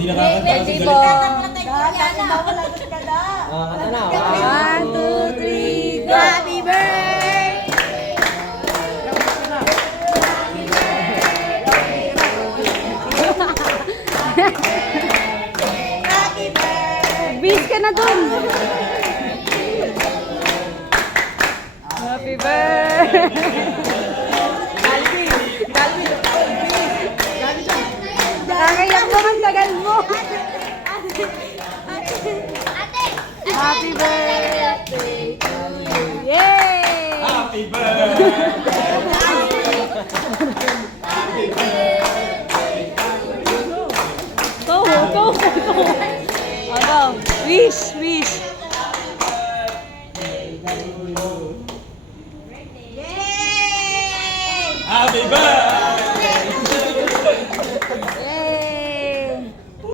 Hindi nakakanta kasi Birthday galit. Kanta na. 1, 2, 3, go! Happy birthday! Bis ka na dun! Happy birthday! Nakakayak naman, tagal mo! Happy birthday to you! Yay! Happy birthday! Go, go, go! Ano? Wish, wish! Happy birthday!